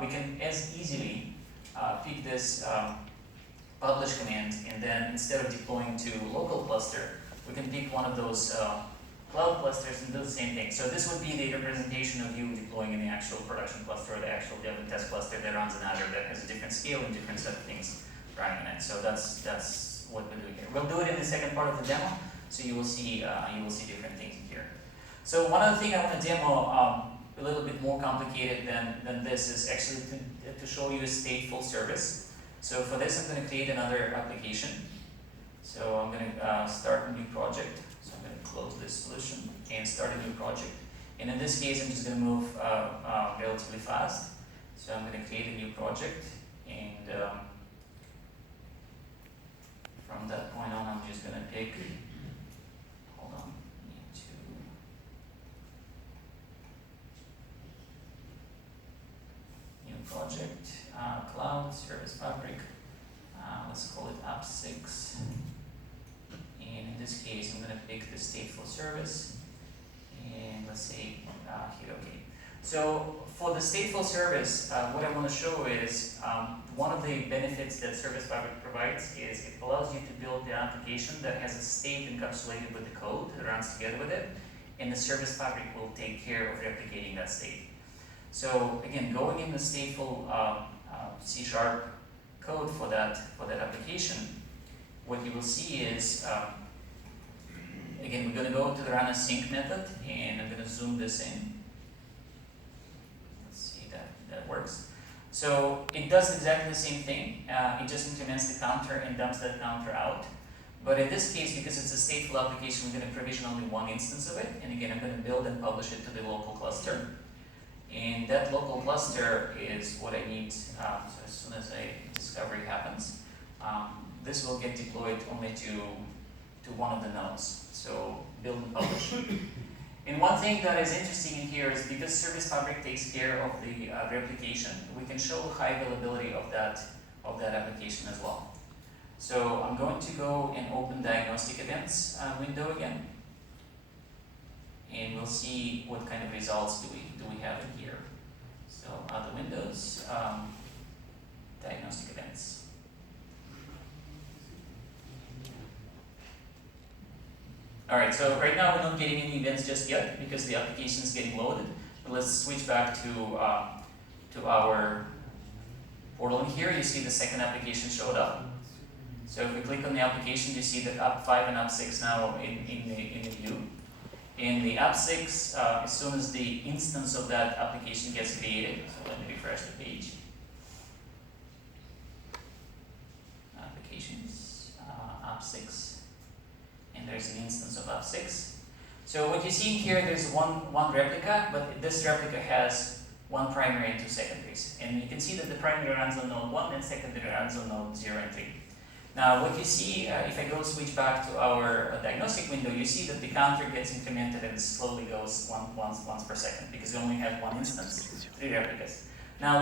we can as easily pick this publish command, and then instead of deploying to local cluster, we can pick one of those cloud clusters and do the same thing. So this would be the representation of you deploying in the actual production cluster or the actual dev and test cluster that runs an Azure that has a different scale and different set of things running in it. So that's what we're doing here. We'll do it in the second part of the demo, so you will see different things here. So one other thing I want to demo a little bit more complicated than this is actually to show you a stateful service. So for this, I'm going to create another application. So I'm going to start a new project. So I'm going to close this solution and start a new project. And in this case, I'm just going to move relatively fast. So I'm going to create a new project, and from that point on, I'm just going to pick. Hold on, I need to. New project, cloud service fabric. Let's call it app 6. And in this case, I'm going to pick the stateful service. And let's say hit OK. So for the stateful service, what I want to show is one of the benefits that Service Fabric provides is it allows you to build the application that has a state encapsulated with the code that runs together with it, and the Service Fabric will take care of replicating that state. So again, going in the stateful C# code for that application, what you will see is again, we're going to go to the run async method, and I'm going to zoom this in. Let's see that works. So it does exactly the same thing. It just increments the counter and dumps that counter out. But in this case, because it's a stateful application, we're going to provision only one instance of it. And again, I'm going to build and publish it to the local cluster. And that local cluster is what I need. So as soon as discovery happens, this will get deployed only to one of the nodes. So build and publish. And one thing that is interesting in here is because Service Fabric takes care of the replication, we can show high availability of that application as well. So I'm going to go and open diagnostic events window again, and we'll see what kind of results do we have in here. So other windows, diagnostic events. All right, so right now we're not getting any events just yet because the application is getting loaded. But let's switch back to our portal. In here, you see the second application showed up. So if we click on the application, you see that app 5 and app 6 now in the view. In the app 6, as soon as the instance of that application gets created, so let me refresh the page. Applications, app 6. And there's an instance of app 6. So what you see here, there's one replica, but this replica has one primary and two secondaries. And you can see that the primary runs on node 1 and secondary runs on node 0 and 3. Now what you see, if I go switch back to our diagnostic window, you see that the counter gets incremented and slowly goes once per second because we only have one instance, 3 replicas.